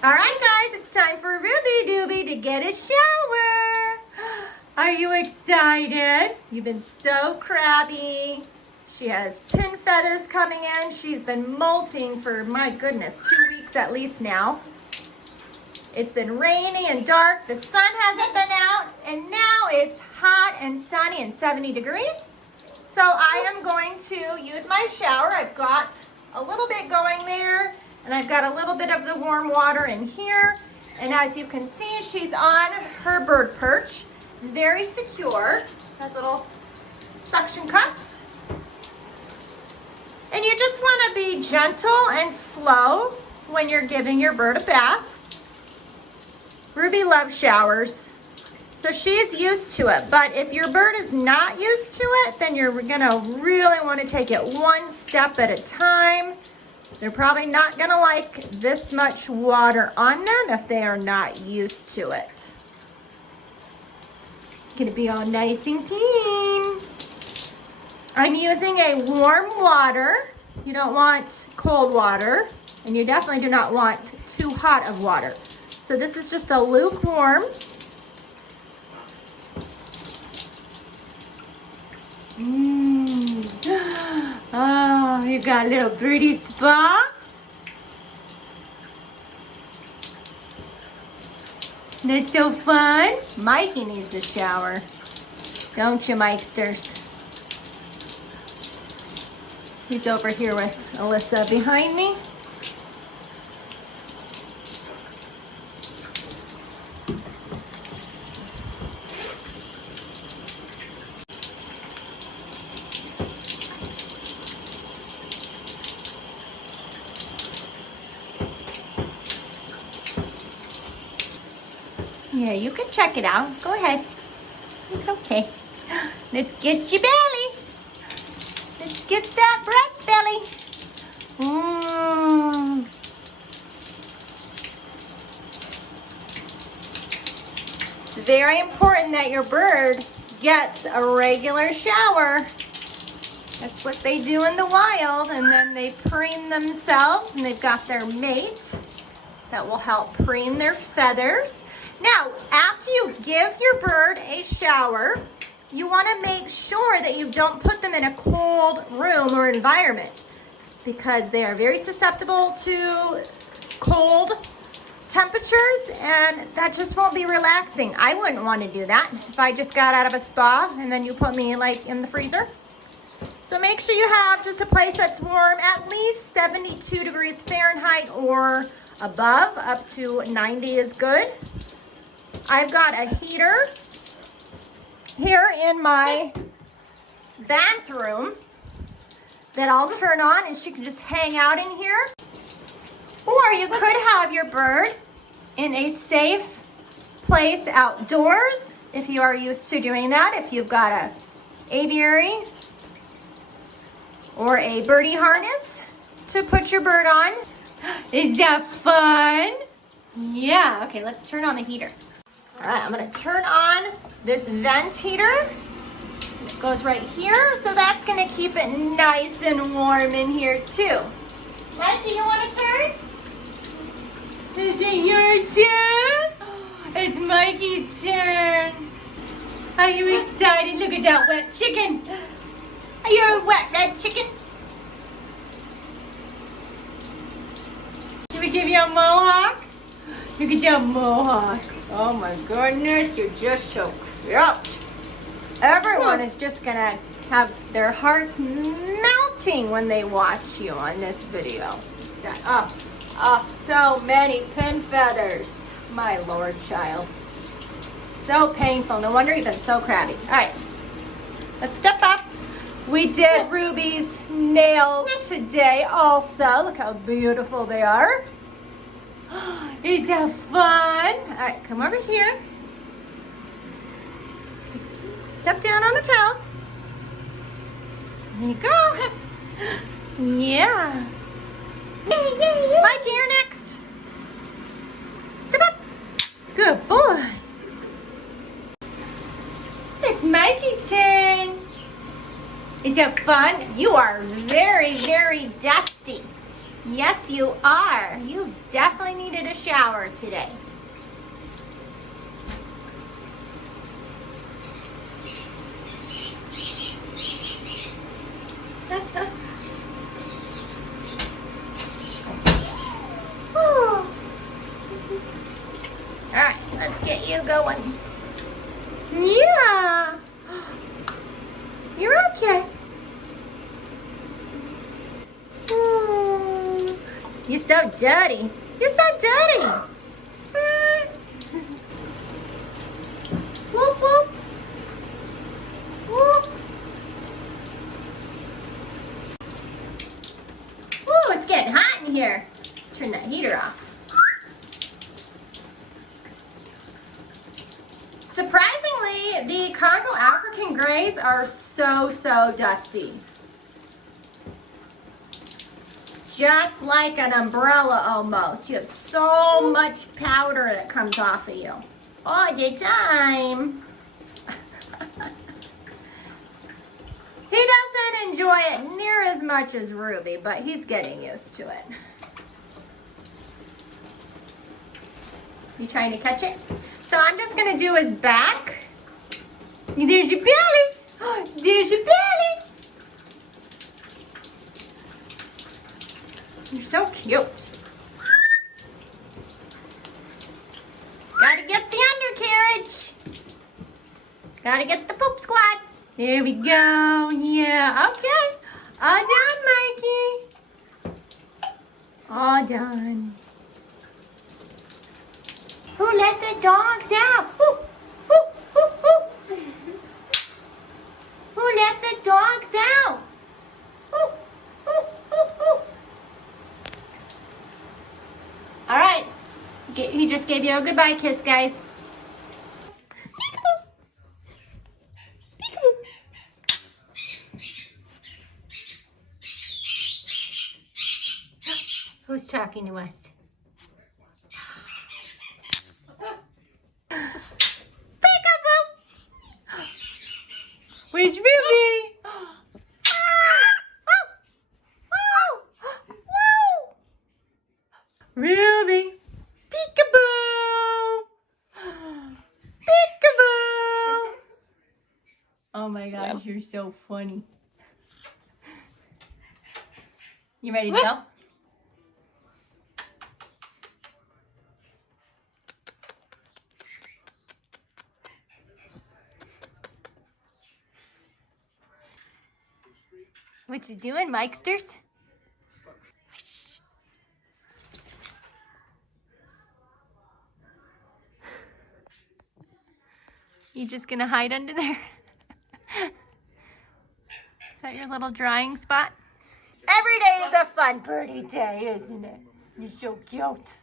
All right, guys, it's time for Ruby Dooby to get a shower. Are you excited? You've been so crabby. She has pin feathers coming in. She's been molting for, my goodness, 2 weeks at least now. It's been rainy and dark. The sun hasn't been out, and now it's hot and sunny and 70 degrees. So I am going to use my shower. I've got a little bit going there, and I've got a little bit of the warm water in here. And as you can see, she's on her bird perch. It's very secure. Has little suction cups. And you just want to be gentle and slow when you're giving your bird a bath. Ruby loves showers, so she's used to it. But if your bird is not used to it, then you're gonna really want to take it one step at a time. They're probably not gonna like this much water on them if they are not used to it. It's gonna be all nice and clean. I'm using a warm water. You don't want cold water, and you definitely do not want too hot of water. So this is just a lukewarm. Oh, you got a little birdie spa. That's so fun. Mikey needs a shower. Don't you, Mikesters? He's over here with Alyssa behind me. Yeah, you can check it out. Go ahead. It's okay. Let's get your belly. Let's get that breast belly. It's very important that your bird gets a regular shower. That's what they do in the wild, and then they preen themselves, and they've got their mate that will help preen their feathers. Now, after you give your bird a shower, you want to make sure that you don't put them in a cold room or environment, because they are very susceptible to cold temperatures, and that just won't be relaxing. I wouldn't want to do that if I just got out of a spa and then you put me like in the freezer. So make sure you have just a place that's warm, at least 72 degrees Fahrenheit or above. Up to 90 is good. I've got a heater here in my bathroom that I'll turn on, and she can just hang out in here. Or you could have your bird in a safe place outdoors if you are used to doing that. If you've got a aviary or a birdie harness to put your bird on. Is that fun? Yeah, okay, let's turn on the heater. All right, I'm gonna turn on this vent heater. It goes right here, so that's gonna keep it nice and warm in here too. Mikey, you wanna turn? Is it your turn? It's Mikey's turn. Are you excited? Look at that wet chicken. Are you a wet red chicken? Should we give you a mohawk? Look at that mohawk. Oh my goodness, you're just so cute. Everyone is just gonna have their hearts melting when they watch you on this video. So many pin feathers. My Lord, child. So painful. No wonder you've been so crabby. All right, let's step up. We did Ruby's nails today also. Look how beautiful they are. Is that fun? All right, come over here. Step down on the towel. There you go. Yeah. Mikey, you're next. Step up. Good boy. It's Mikey's turn. Is that fun? You are very, very dusty. Yes, you are. You definitely needed a shower. shower today. All right, let's get you going. Yeah, you're okay. You're so dirty. You're so dirty. Whoop, whoop. Whoop. Ooh, it's getting hot in here. Turn that heater off. Surprisingly, the Congo African Greys are so dusty. Just like an umbrella almost. You have so much powder that comes off of you all the time. He doesn't enjoy it near as much as Ruby, but he's getting used to it. You trying to catch it? So I'm just gonna do his back. There's your belly. There's your belly. You're so cute. Gotta get the undercarriage. Gotta get the poop squad. There we go. Yeah, okay. All done, Mikey. All done. Who let the dogs out? Who let the dogs out? All right. He just gave you a goodbye kiss, guys. Who's talking to us? Where's Ruby? Ruby, peekaboo, peekaboo. Oh my gosh, you're so funny. You ready to go? What you doing, Mikesters? You just gonna hide under there? Is that your little drying spot? Every day is a fun birdie day, isn't it? You're so cute.